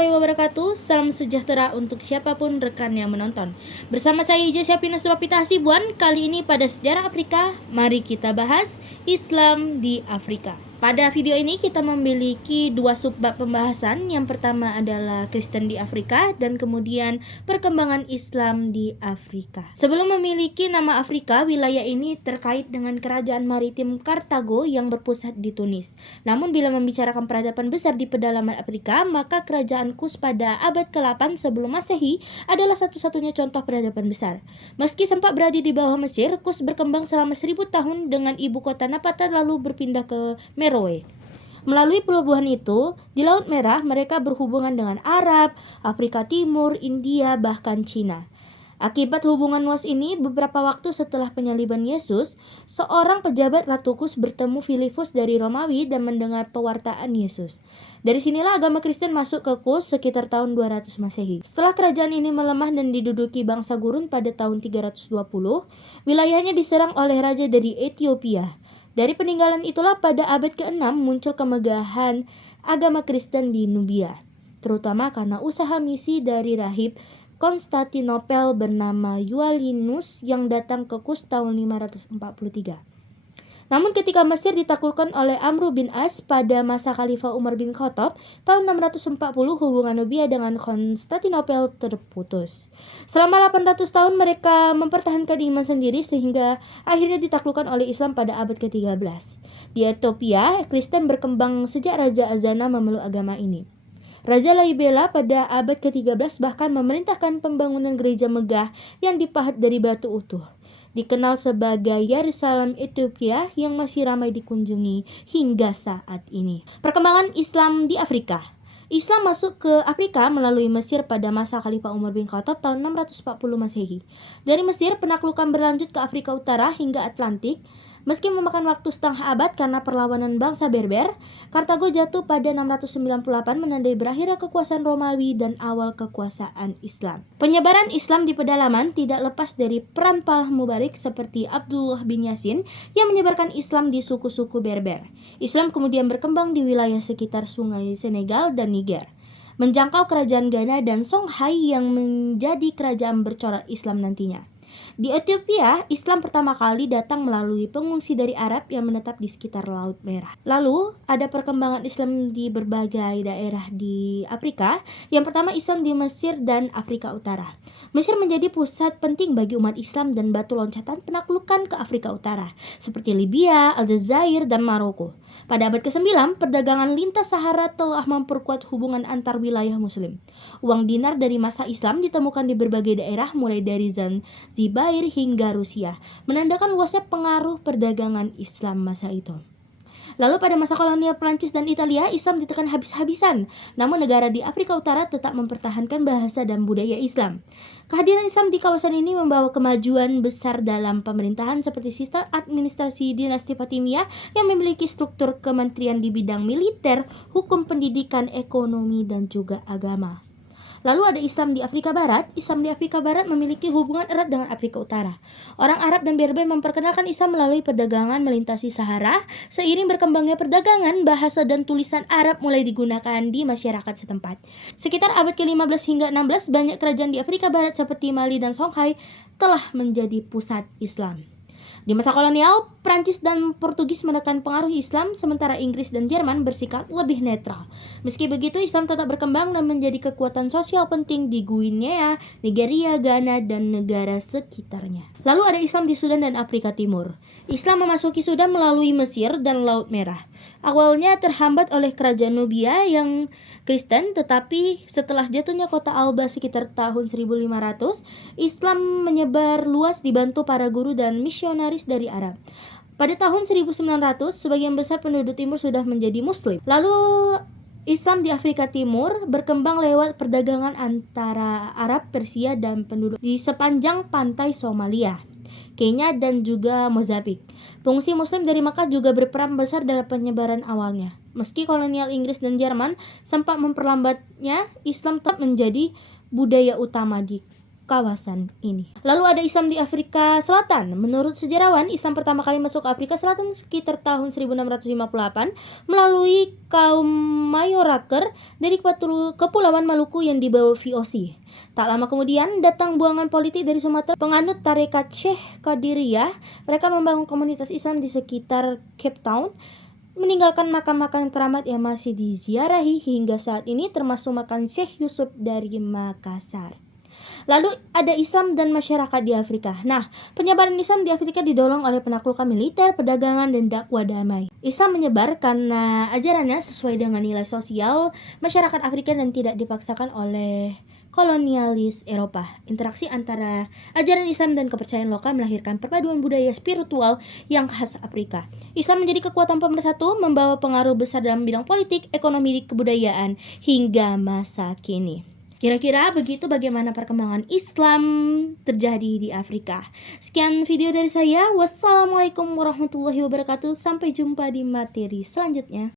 warahmatullahi wabarakatuh. Salam sejahtera untuk siapapun rekan yang menonton. Bersama saya Ija Syafina Surapita Hasibuan. Kali ini pada Sejarah Afrika, mari kita bahas Islam di Afrika. Pada video ini kita memiliki dua subbab pembahasan. Yang pertama adalah Kristen di Afrika dan kemudian perkembangan Islam di Afrika. Sebelum memiliki nama Afrika, wilayah ini terkait dengan kerajaan maritim Kartago yang berpusat di Tunis. Namun bila membicarakan peradaban besar di pedalaman Afrika, maka kerajaan Kus pada abad ke-8 sebelum Masehi adalah satu-satunya contoh peradaban besar. Meski sempat berada di bawah Mesir, Kus berkembang selama 1000 tahun dengan ibu kota Napata lalu berpindah ke Meroe. Melalui pelabuhan itu, di Laut Merah mereka berhubungan dengan Arab, Afrika Timur, India, bahkan Cina. Akibat hubungan luas ini, beberapa waktu setelah penyaliban Yesus, seorang pejabat Ratu Kus bertemu Filipus dari Romawi dan mendengar pewartaan Yesus. Dari sinilah agama Kristen masuk ke Kus sekitar tahun 200 Masehi. Setelah kerajaan ini melemah dan diduduki bangsa Gurun pada tahun 320, wilayahnya diserang oleh raja dari Ethiopia. Dari peninggalan itulah pada abad ke-6 muncul kemegahan agama Kristen di Nubia, terutama karena usaha misi dari rahib Konstantinopel bernama Yualinus yang datang ke Kus tahun 543. Namun ketika Mesir ditaklukkan oleh Amr bin As pada masa Khalifah Umar bin Khattab tahun 640, hubungan Nubia dengan Konstantinopel terputus. Selama 800 tahun mereka mempertahankan iman sendiri sehingga akhirnya ditaklukkan oleh Islam pada abad ke-13. Di Ethiopia, Kristen berkembang sejak Raja Azana memeluk agama ini. Raja Laibela pada abad ke-13 bahkan memerintahkan pembangunan gereja megah yang dipahat dari batu utuh, dikenal sebagai Yerusalem Ethiopia, yang masih ramai dikunjungi hingga saat ini. Perkembangan Islam di Afrika. Islam masuk ke Afrika melalui Mesir pada masa Khalifah Umar bin Khattab tahun 640 Masehi. Dari Mesir, penaklukan berlanjut ke Afrika Utara hingga Atlantik. Meski memakan waktu setengah abad karena perlawanan bangsa Berber, Kartago jatuh pada 698 menandai berakhirnya kekuasaan Romawi dan awal kekuasaan Islam. Penyebaran Islam di pedalaman tidak lepas dari peran Palah Mubarik seperti Abdullah bin Yasin yang menyebarkan Islam di suku-suku Berber. Islam kemudian berkembang di wilayah sekitar sungai Senegal dan Niger, menjangkau kerajaan Ghana dan Songhai yang menjadi kerajaan bercorak Islam nantinya. Di Ethiopia, Islam pertama kali datang melalui pengungsi dari Arab yang menetap di sekitar Laut Merah. Lalu, ada perkembangan Islam di berbagai daerah di Afrika. Yang pertama, Islam di Mesir dan Afrika Utara. Mesir menjadi pusat penting bagi umat Islam dan batu loncatan penaklukan ke Afrika Utara, seperti Libya, Aljazair, dan Maroko. Pada abad ke-9, perdagangan lintas Sahara telah memperkuat hubungan antar wilayah Muslim. Uang dinar dari masa Islam ditemukan di berbagai daerah mulai dari Zanzibar hingga Rusia, menandakan luasnya pengaruh perdagangan Islam masa itu. Lalu pada masa kolonial Prancis dan Italia, Islam ditekan habis-habisan. Namun negara di Afrika Utara tetap mempertahankan bahasa dan budaya Islam. Kehadiran Islam di kawasan ini membawa kemajuan besar dalam pemerintahan seperti sistem administrasi dinasti Fatimiyah yang memiliki struktur kementerian di bidang militer, hukum, pendidikan, ekonomi, dan juga agama. Lalu ada Islam di Afrika Barat. Islam di Afrika Barat memiliki hubungan erat dengan Afrika Utara. Orang Arab dan Berber memperkenalkan Islam melalui perdagangan melintasi Sahara. Seiring berkembangnya perdagangan, bahasa dan tulisan Arab mulai digunakan di masyarakat setempat. Sekitar abad ke-15 hingga 16, banyak kerajaan di Afrika Barat seperti Mali dan Songhai telah menjadi pusat Islam. Di masa kolonial, Prancis dan Portugis menekan pengaruh Islam, sementara Inggris dan Jerman bersikap lebih netral. Meski begitu, Islam tetap berkembang dan menjadi kekuatan sosial penting di Guinea, Nigeria, Ghana, dan negara sekitarnya. Lalu ada Islam di Sudan dan Afrika Timur. Islam memasuki Sudan melalui Mesir dan Laut Merah. Awalnya terhambat oleh kerajaan Nubia yang Kristen, tetapi setelah jatuhnya kota Alba sekitar tahun 1500, Islam menyebar luas dibantu para guru dan misionaris dari Arab. Pada tahun 1900, sebagian besar penduduk timur sudah menjadi Muslim. Lalu Islam di Afrika Timur berkembang lewat perdagangan antara Arab, Persia, dan penduduk di sepanjang pantai Somalia, Kenya, dan juga Mozambik. Pengungsi Muslim dari Makkah juga berperan besar dalam penyebaran awalnya. Meski kolonial Inggris dan Jerman sempat memperlambatnya, Islam tetap menjadi budaya utama di kawasan ini. Lalu ada Islam di Afrika Selatan. Menurut sejarawan, Islam pertama kali masuk ke Afrika Selatan sekitar tahun 1658 melalui kaum Mayoraker dari Kepulauan Maluku yang dibawa VOC. Tak lama kemudian datang buangan politik dari Sumatera, penganut tarekat Syekh Qadiriyah. Mereka membangun komunitas Islam di sekitar Cape Town, meninggalkan makam-makam keramat yang masih diziarahi hingga saat ini, termasuk makam Syekh Yusuf dari Makassar. Lalu ada Islam dan masyarakat di Afrika. Nah, penyebaran Islam di Afrika didorong oleh penaklukan militer, perdagangan, dan dakwah damai. Islam menyebar karena ajarannya sesuai dengan nilai sosial masyarakat Afrika dan tidak dipaksakan oleh kolonialis Eropa. Interaksi antara ajaran Islam dan kepercayaan lokal melahirkan perpaduan budaya spiritual yang khas Afrika. Islam menjadi kekuatan pemersatu, membawa pengaruh besar dalam bidang politik, ekonomi, kebudayaan hingga masa kini. Kira-kira begitu bagaimana perkembangan Islam terjadi di Afrika. Sekian video dari saya. Wassalamualaikum warahmatullahi wabarakatuh. Sampai jumpa di materi selanjutnya.